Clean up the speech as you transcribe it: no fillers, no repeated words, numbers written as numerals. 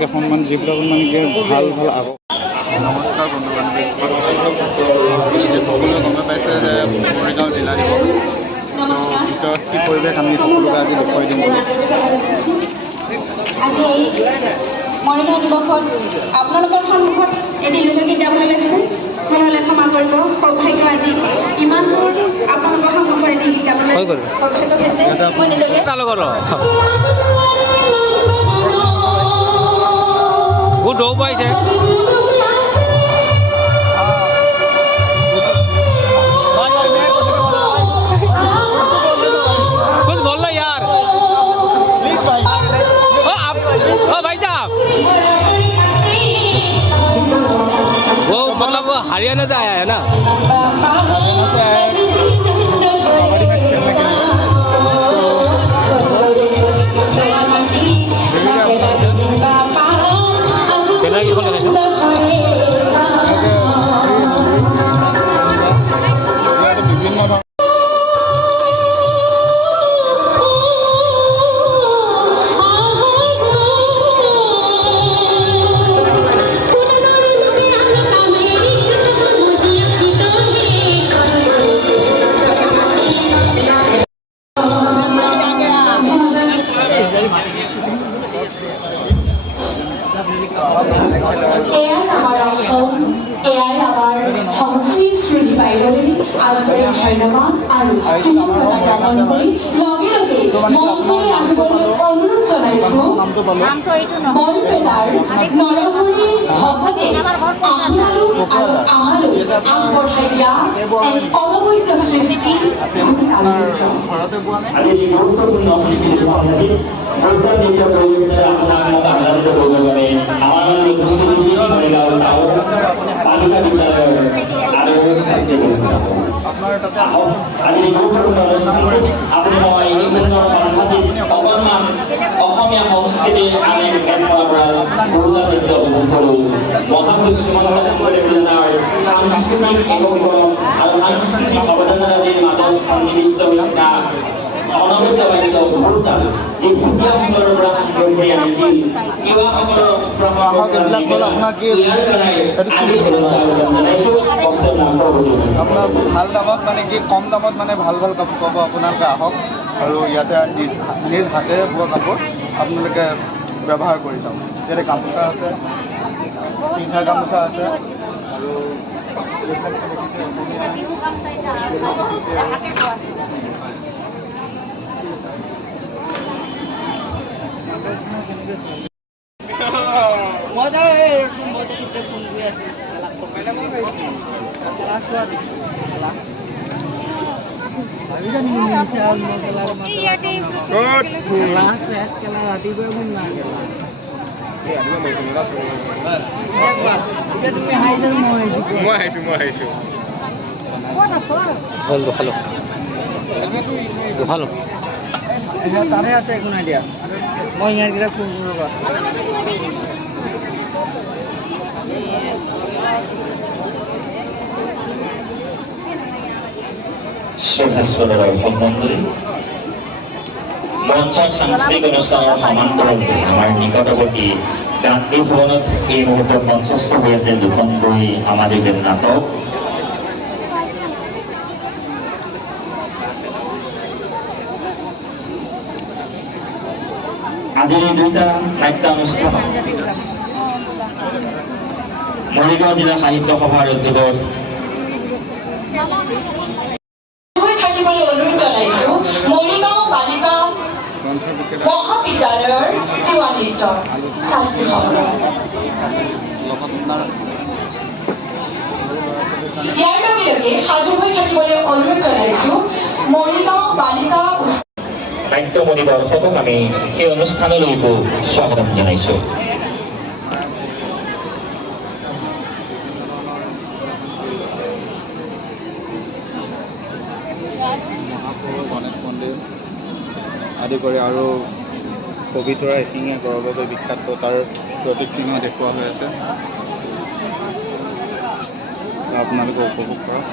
কেইখনমান যিবিলাক মানে কি ভাল ভাল আগৰ। নমস্কাৰ বন্ধু বান্ধৱী, সকলোৱে গমে পাইছে যে মৰিগাঁও জিলা দিৱস। ভিতৰত কি পৰিৱেশ আমি সকলোকে আজি দেখুৱাই দিম বুলি। আজি মৰিগাঁও দিৱসত আপোনালোকৰ সন্মুখত এটি লোকগীত গাবলৈ লৈছে। নহ'লে ক্ষমা কৰিব, সৌভাগ্য আজি ইমান দূৰ আপোনালোকৰ সন্মুখত এটি গীত গাবলৈ সৌভাগ্য হৈছে। মই নিজকে বহুত ঢৌ পাইছে। कुछ बोल लो यार। ओ भाई साहब, वो मतलब वो हरियाणा से आया है ना। আপোনাৰ ভাল দামত মানে কি কম দামত মানে ভাল ভাল কাপোৰ পাব আপোনালোকে আহক আৰু ইয়াতে নিজ হাতেৰে বোৱা কাপোৰ আপোনালোকে ব্যৱহাৰ কৰি চাওক। ইয়াতে গামোচা আছে, পিন্ধা গামোচা আছে আৰু তাৰে আছে একো নাই দিয়া। মই ইয়াৰকেইটা ফোন কৰোঁ ৰ'বা। মঞ্চত সাংস্কৃতিক অনুষ্ঠানৰ সমান্তৰালকৈ আমাৰ নিকটৱৰ্তী গান্ধী ভৱনত এই মুহূৰ্তত মঞ্চস্থ হৈ আছে দুখনকৈ সামাজিক নাটক। আজিৰ এই দুটা নাট্যানুষ্ঠান মৰিগাঁও জিলা সাহিত্য সভাৰ উদ্যোগত মৰিগাঁও বালিকা মহাবিদ্যালয়ৰ তিৱা নৃত্য ছাত্ৰীসকলক ইয়াৰ লগে লগে সাজু হৈ থাকিবলৈ অনুৰোধ জনাইছো মৰিগাঁও বালিকা নাট্যমণি দৰ্শকক আমি সেই অনুষ্ঠানলৈকো স্বাগতম জনাইছোঁ। গণেশ মন্দিৰ আদি কৰি আৰু পবিতৰা এশিঙীয়া গড়ৰ বাবে বিখ্যাত তাৰ প্ৰতীক চিহ্ন দেখুওৱা হৈ আছে। আপোনালোকে উপভোগ কৰক।